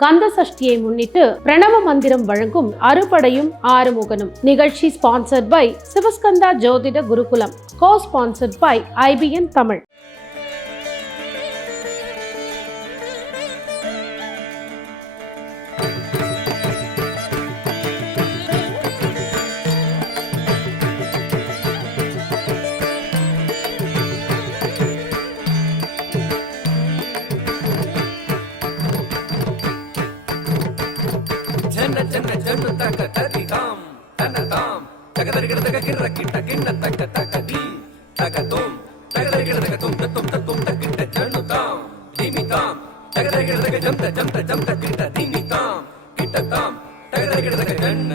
கந்த சஷ்டியை முன்னிட்டு பிரணவ மந்திரம் வழங்கும் அறுபடையும் ஆறுமுகனும் நிகழ்ச்சி sponsored by Sivaskanda Jothida Gurukulam, co sponsored by IBN Tamil. జన్ను తక తది తాం తన తాం తక దరిగడ తక కిర్ర కిట్ట కిన్న తక తక దీ తక తుం తక దరిగడ తక తుం తుం తుం తక కిట్ట జన్ను తాం దిమి తాం తక దరిగడ తక జం తక కిట్ట దిమి తాం కిట్ట తాం తక దరిగడ తక జన్న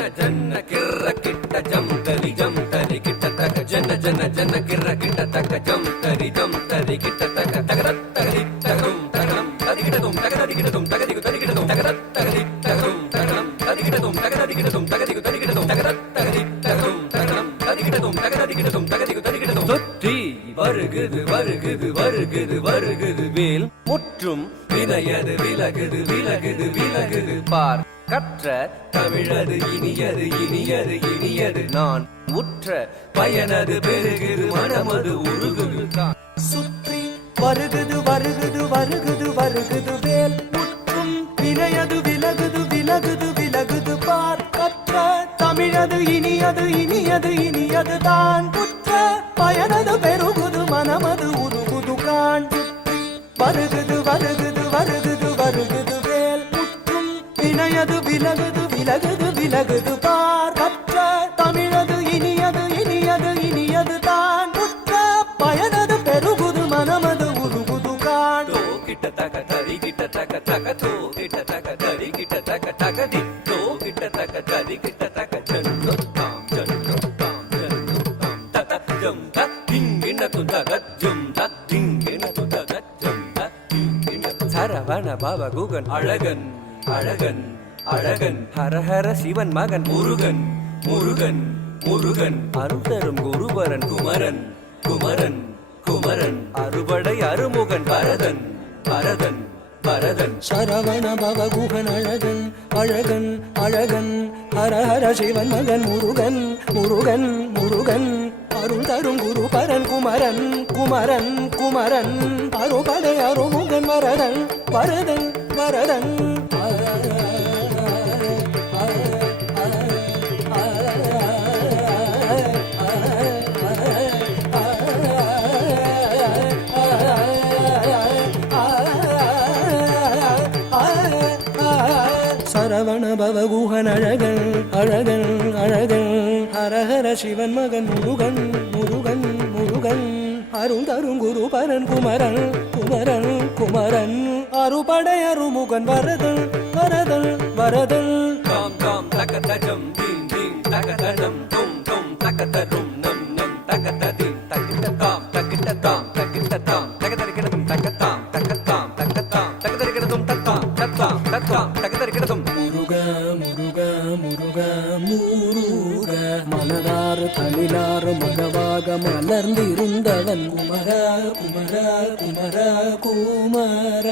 కిర్ర కిట్ట జం తరి కిట్ట తక జన్న కిర్ర కిట్ట తక జం తరి కిట్ట తక తక తగది తగం తగం తది కిట్ట తుం తక తది కిట్ట తుం తక దిగు తది కిట్ట తుం తక తగది తగం తగం తది కిట్ట తుం తక తది కిట్ట తుం తక దిగు తది కిట్ట తుం తక తగది తగం తగం తది కిట్ట తుం తక తది కిట్ట తుం తక దిగు తది కిట్ట తుం சுற்றி வருகுது வேல் முற்றும் வினையது விலகுது பார் கற்ற தமிழது இனியது நான் உற்ற பயனது பெருகுது மனமது உருகுது சுற்றி வருகுது வேல் முற்றும் வினையது விலகுது பார் கற்ற தமிழது இனியது தான் உற்ற பயனது பெருகுது மனமது உருகுது காண் வருகுது வேல் முற்றும் வினையது விலகுது பார் கற்ற தமிழது இனியது தான் உற்ற பயனது பெருகுது மனமது உருகுது காண் கிட்ட தக தரி கிட்ட தக தக தோ கிட்ட தக தரி கிட்ட தக தக தி தோ கிட்ட தக தரி கிட்ட தக ஜன்னு தாம் தத ஜம் தத் திங்கின து தக ஜம் தத் திங்கின து தக ஜம் தத் திங்கின சரவண பவ குகன் அழகன் ஹரஹர சிவன் மகன் முருகன் அருள் தரும் குருபரன் குமரன் அறுபடை அருமுகன் பரதன் சரவண பவ குகன் அழகன் ஹரஹர சிவன் மகன் முருகன் அருள் தரும் குருபரன் குமரன் அறுபடை அருமுகன் வரதன் சரவண பவ குகன் அழகன் ஹரஹர சிவன் மகன் முருகன் அருள் தரும் குருபரன் குமரன் அறுபடை அருமுகன் வரதன் தாம் தாம் தகதஜம் தீம் தீம் தகதஜம் தும் தும் தகதரும் நம் நம் தகததிம் தகிட்ட தாம் தகதரிக்கிடதும் தகத்தாம் தகதரிக்கிடதும் தத்தாம் தகதரிக்கிடதும் முருக மலராறு தளிலாறு மகவாக மலர்ந்திருந்தவன் குமர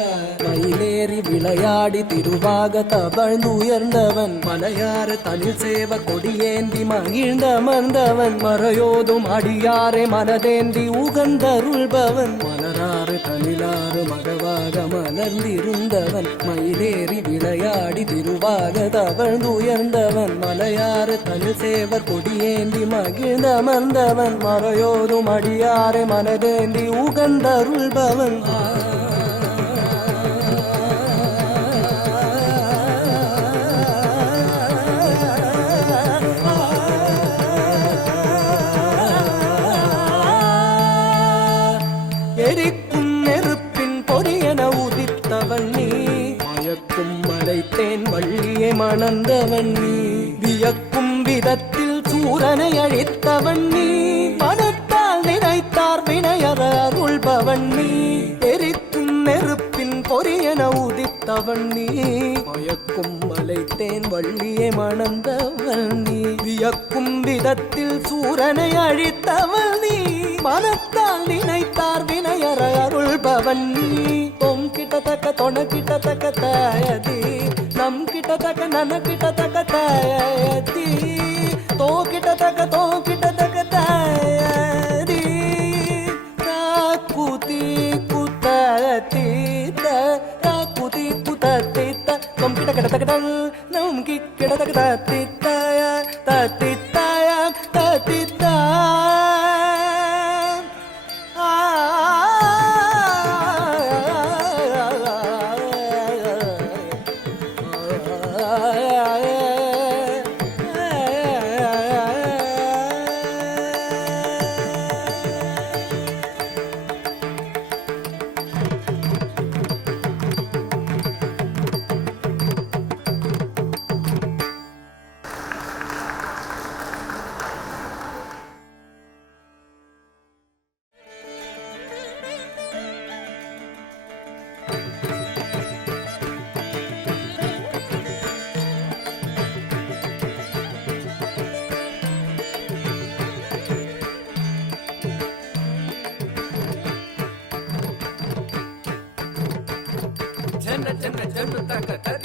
மயிலேறி விளையாடி திருவாக தவழ்ந்துயர்ந்தவன் மலையாறு தனில் சேவ கொடியேந்தி மகிழ்ந்தமர்ந்தவன் மறையோதும் அடியாரை மனதேந்தி உகந்தருள்பவன் மலராறு தளிலாறு மகவாக மலர்ந்திருந்தவன் மயிலேறி விளையாடி திருவாக தவழ்ந்துயர்ந்தவன் மலையாறு தனில் சேவர் கொடியேந்தி மகிழ்ந்தமர்ந்தவன் மறையோதும் அடியாரை மனதேந்தி உகந்தருள்பவன் எரிக்கும் நெருப்பின் பொறியன உதித்தவன் நீ மயக்கும் மலைத்தேன் வள்ளியை மணந்தவன் நீ வியக்கும் விதத்தில் சூரனை அழித்தவன் நீ மனத்தால் நினைத்தார் வினையற அருள்பவன் நீ எரிக்கும் நெருப்பின் பொறியன உதித்தவன் நீ மயக்கும் மலைத்தேன் வள்ளியை மணந்தவன் நீ வியக்கும் விதத்தில் சூரனை அழித்தவன் நீ மனத்தால் நினைத்தார் வினையற அருள்பவன் நீ தொம் கிட்டத்தக்க தொண கிட்டத்தக்க தாயதி கிட்டத்தக்க நன கிட்டத்தக்க தாயதி தோ கிட்டத்தக்க தாயதி காக்குதி குத்ததி காக்குதி குத்ததி தொம் கிட்டத்தக்க நம் கிட்டத்தக்க தத்தி தாய தத்தி தாய தத்தி ஜன ஜன ஜனு தக